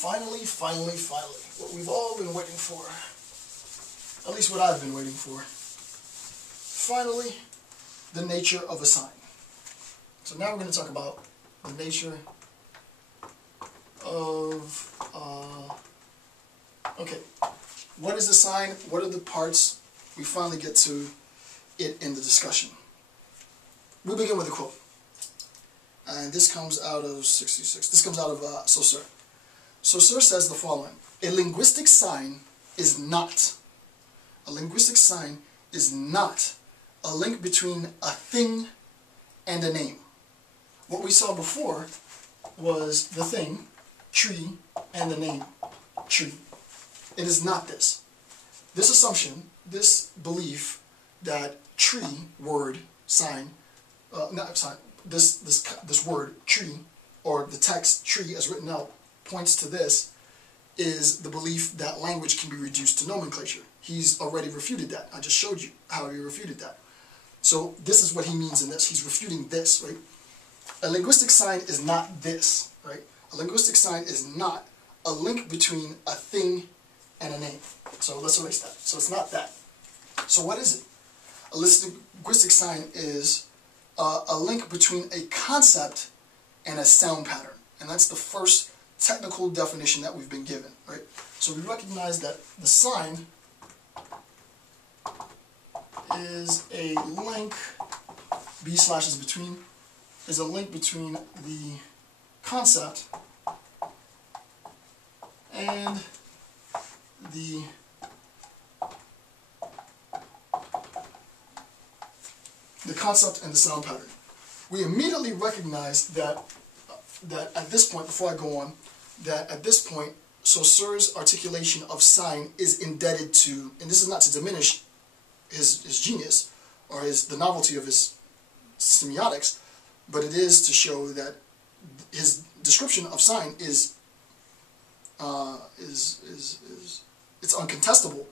finally, what we've all been waiting for. At least what I've been waiting for. Finally, the nature of a sign. So now we're going to talk about the nature of, okay, what is a sign? What are the parts? We finally get to it in the discussion. We begin with a quote. And this comes out of 66. This comes out of Saussure. Saussure says the following: a linguistic sign is not a link between a thing and a name. What we saw before was the thing, tree, and the name, tree. It is not this. This assumption, this belief that tree, word, sign, this word, tree, or the text, tree, as written out, points to this, is the belief that language can be reduced to nomenclature. He's already refuted that. I just showed you how he refuted that. So this is what he means in this. He's refuting this, right? A linguistic sign is not this, right? A linguistic sign is not a link between a thing and a name. So let's erase that. So it's not that. So what is it? A linguistic sign is a link between a concept and a sound pattern. And that's the first technical definition that we've been given, right? So we recognize that the sign is a link, B slash is between, is a link between the concept and the concept and the sound pattern. We immediately recognize that at this point, before I go on, that at this point, Saussure's articulation of sign is indebted to, and this is not to diminish his genius or the novelty of his semiotics, but it is to show that his description of sign it's uncontestable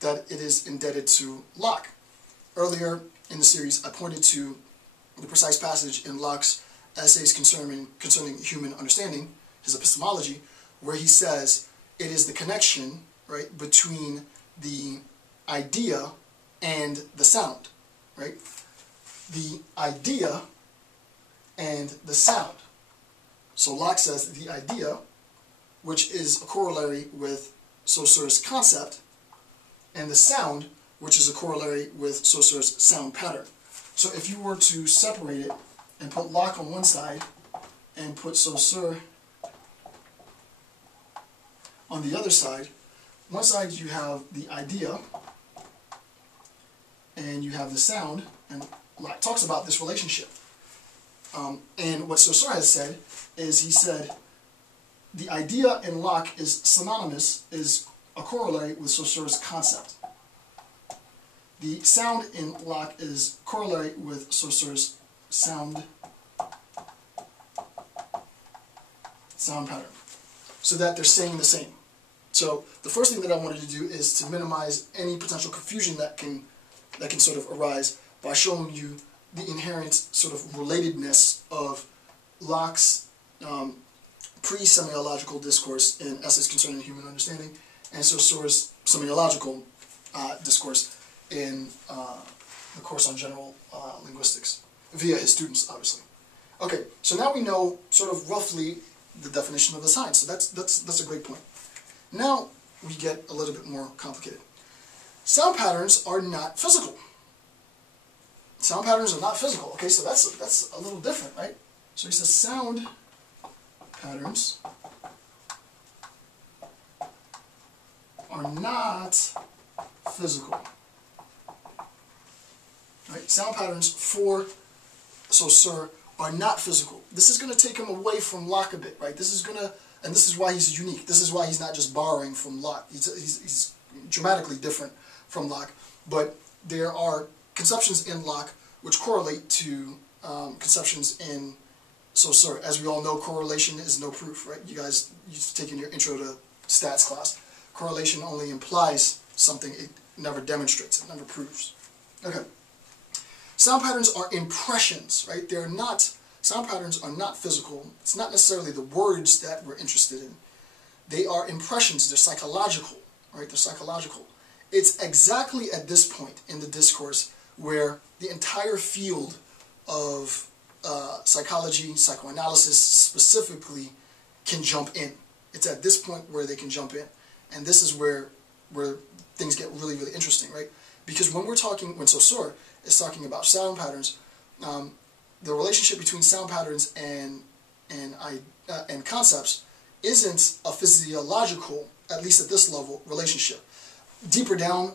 that it is indebted to Locke. Earlier in the series, I pointed to the precise passage in Locke's essays concerning human understanding, his epistemology, where he says it is the connection, right, between the idea and the sound, right? The idea and the sound. So Locke says the idea, which is a corollary with Saussure's concept, and the sound, which is a corollary with Saussure's sound pattern. So if you were to separate it and put Locke on one side and put Saussure on the other side, one side you have the idea and you have the sound, and Locke talks about this relationship. And what Saussure has said is, he said the idea in Locke is synonymous, is a corollary with Saussure's concept. The sound in Locke is corollary with Saussure's sound pattern, so that they're saying the same. So the first thing that I wanted to do is to minimize any potential confusion that can sort of arise by showing you the inherent sort of relatedness of Locke's pre-semiological discourse in Essays Concerning Human Understanding and Saussure's semiological discourse in the course on general linguistics, via his students, obviously. Okay, so now we know sort of roughly the definition of the sign, so that's a great point. Now we get a little bit more complicated. Sound patterns are not physical. Sound patterns are not physical. Okay, so that's a little different, right? So he says sound patterns are not physical. Right? Sound patterns for Saussure are not physical. This is going to take him away from Locke a bit, right? This is going to, and this is why he's unique. This is why he's not just borrowing from Locke. He's dramatically different from Locke. But there are conceptions in Locke which correlate to conceptions in Saussure. As we all know, correlation is no proof, right? You guys, you've taken your intro to stats class. Correlation only implies something. It never demonstrates. It never proves. Okay. Sound patterns are impressions, right? They're not, sound patterns are not physical. It's not necessarily the words that we're interested in. They are impressions, they're psychological, right? They're psychological. It's exactly at this point in the discourse where the entire field of psychology, psychoanalysis specifically, can jump in. It's at this point where they can jump in. And this is where things get really, really interesting, right? Because when when Saussure is talking about sound patterns, the relationship between sound patterns and concepts isn't a physiological, at least at this level, relationship. Deeper down,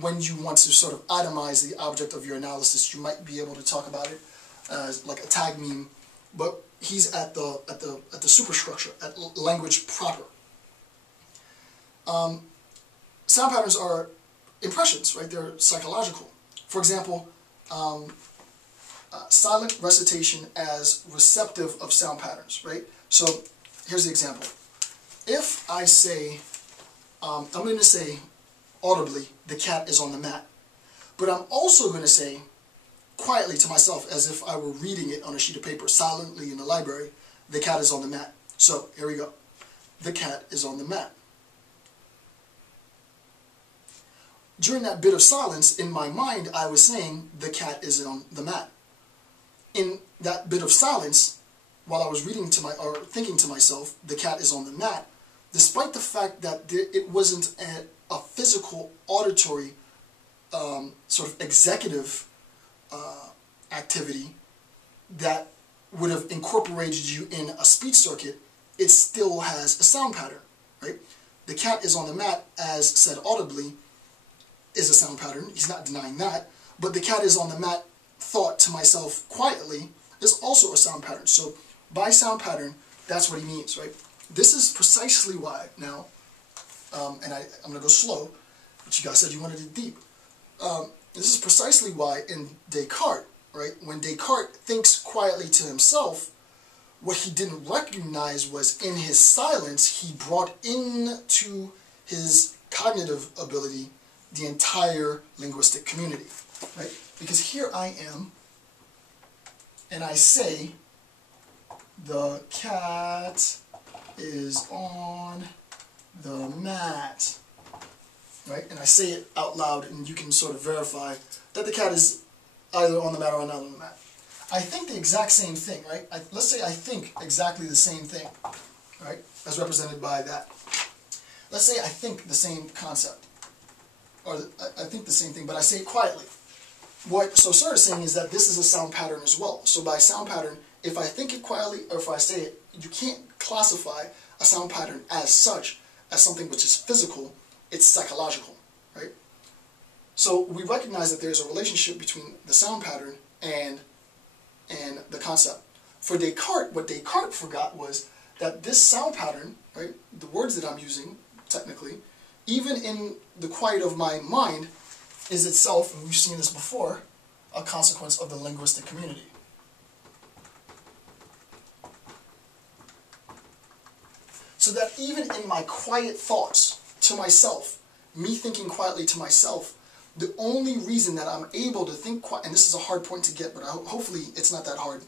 when you want to sort of itemize the object of your analysis, you might be able to talk about it as like a tag meme, but he's at the superstructure, at language proper. Sound patterns are impressions, right? They're psychological. For example, silent recitation as receptive of sound patterns, right? So here's the example. If I say, I'm going to say audibly, the cat is on the mat, but I'm also going to say quietly to myself, as if I were reading it on a sheet of paper, silently in the library, the cat is on the mat. So here we go. The cat is on the mat. During that bit of silence, in my mind, I was saying, the cat is on the mat. In that bit of silence, while I was reading or thinking to myself, the cat is on the mat, despite the fact that it wasn't a physical, auditory, sort of executive activity that would have incorporated you in a speech circuit, it still has a sound pattern, right? The cat is on the mat, as said audibly, is a sound pattern. He's not denying that. But the cat is on the mat, thought to myself quietly, is also a sound pattern. So by sound pattern, that's what he means, right? This is precisely why, now, and I'm going to go slow, but you guys said you wanted it deep. This is precisely why in Descartes, right, when Descartes thinks quietly to himself, what he didn't recognize was in his silence, he brought into his cognitive ability the entire linguistic community, right? Because here I am, and I say, the cat is on the mat, right? And I say it out loud, and you can sort of verify that the cat is either on the mat or not on the mat. I think the exact same thing, right? Let's say I think exactly the same thing, right? As represented by that. Let's say I think the same concept, or I think the same thing, but I say it quietly. What Saussure is saying is that this is a sound pattern as well. So by sound pattern, if I think it quietly or if I say it, you can't classify a sound pattern as such, as something which is physical. It's psychological, right? So we recognize that there's a relationship between the sound pattern and the concept. For Descartes, what Descartes forgot was that this sound pattern, right, the words that I'm using, technically, even in the quiet of my mind, is itself, and we've seen this before, a consequence of the linguistic community. So that even in my quiet thoughts to myself, me thinking quietly to myself, the only reason that I'm able to think quiet, and this is a hard point to get, but hopefully it's not that hard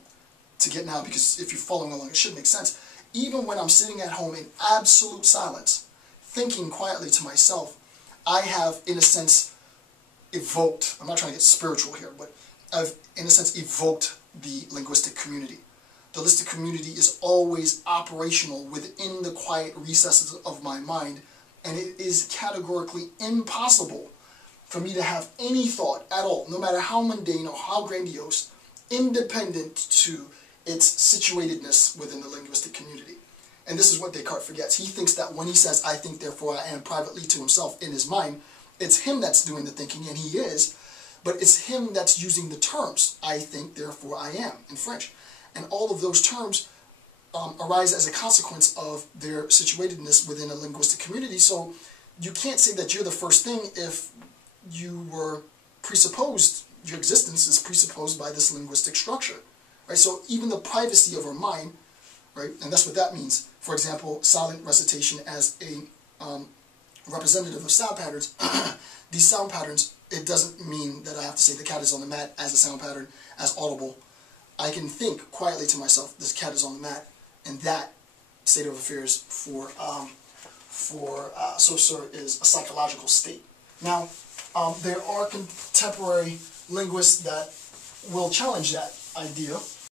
to get now, because if you're following along, it should make sense. Even when I'm sitting at home in absolute silence, thinking quietly to myself, I have, in a sense, evoked, I'm not trying to get spiritual here, but I've, in a sense, evoked the linguistic community. The linguistic community is always operational within the quiet recesses of my mind, and it is categorically impossible for me to have any thought at all, no matter how mundane or how grandiose, independent to its situatedness within the linguistic community. And this is what Descartes forgets. He thinks that when he says, I think, therefore I am, privately to himself in his mind, it's him that's doing the thinking, and he is, but it's him that's using the terms, I think, therefore I am, in French. And all of those terms arise as a consequence of their situatedness within a linguistic community. So you can't say that you're the first thing if you were presupposed, your existence is presupposed by this linguistic structure, right? So even the privacy of our mind, right, and that's what that means. For example, silent recitation as a representative of sound patterns. These sound patterns, it doesn't mean that I have to say the cat is on the mat as a sound pattern, as audible. I can think quietly to myself, this cat is on the mat, and that state of affairs for Saussure is a psychological state. Now, there are contemporary linguists that will challenge that idea